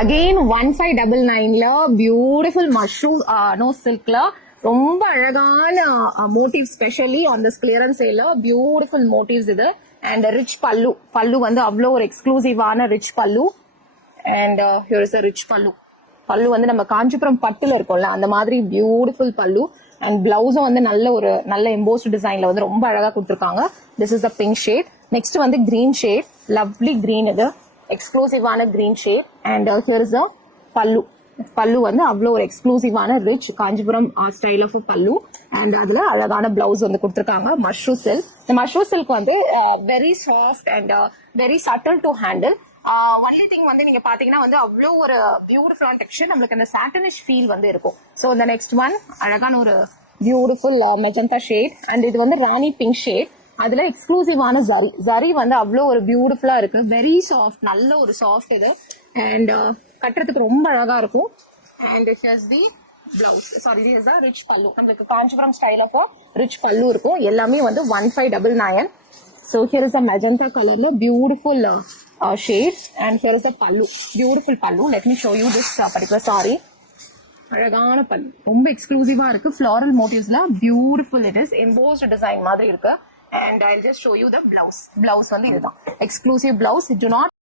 Again 1599ல beautiful mushroom நோ சில்க்ல ரொம்ப அழகான motive, specially on this clearance சேல்ல பியூட்டிஃபுல் மோட்டிவ்ஸ் இது. அண்ட் ரிச் பல்லு, பல்லு வந்து அவ்வளோ ஒரு எக்ஸ்க்ளூசிவான rich pallu. And here is a rich pallu. Pallu வந்து நம்ம காஞ்சிபுரம் பட்டுல இருக்கும்ல அந்த மாதிரி பியூட்டிஃபுல் பல்லு. அண்ட் பிளவுஸும் வந்து நல்ல எம்போஸ்ட் டிசைன்ல வந்து ரொம்ப அழகா கொடுத்துருக்காங்க. This is the pink shade. Next வந்து கிரீன் ஷேட், லவ்லி கிரீன், இது எக்ஸ்க்ளூசிவான green shade. And here is a pallu. Pallu வந்து அவ்வளோ ஒரு எக்ஸ்க்ளூசிவான rich Kanchipuram style of pallu. And அதுல அழகான பிளவுஸ் வந்து கொடுத்துருக்காங்க. மஷ்ரூ சில்க். இந்த மஷ்ரூ சில்க் வந்து very soft and very subtle to handle. Only thing வந்து நீங்க பாத்தீங்கன்னா வந்து அவ்வளோ ஒரு பியூட்டிஃபுல்லான டெக்ஸ்சர், நம்மளுக்கு அந்த சாட்டனிஷ் ஃபீல் வந்து இருக்கும். ஸோ இந்த நெக்ஸ்ட் ஒன் அழகான ஒரு பியூட்டிஃபுல் மெஜந்தா ஷேட். அண்ட் இது வந்து ராணி பிங்க் ஷேட். அதுல எக்ஸ்க்ளூசிவான ஜரி வந்து அவ்வளோ ஒரு பியூட்டிஃபுல்லா இருக்கு. வெரி சாஃப்ட், நல்ல ஒரு சாஃப்ட் இது. அண்ட் கட்டுறதுக்கு ரொம்ப அழகா இருக்கும். And it has the blouse, sorry this is rich பல்லு. நம்மளுக்கு காஞ்சிபுரம் ஸ்டைல் ஆஃப் ரிச் பல்லு இருக்கும். எல்லாமே வந்து 1599. So here is a magenta color, beautiful shades, and here is a pallu, beautiful pallu. Let me show you this particular saree. அழகான பல்லு, ரொம்ப எக்ஸ்க்ளூசிவா இருக்கு. ஃப்ளாரல் மோட்டிவ்ஸ்ல beautiful it is, embossed design மாதிரி இருக்கு. And I'll just show you the blouse. Blouse வந்து இதுதான் எக்ஸ்க்ளூசிவ் blouse. Do not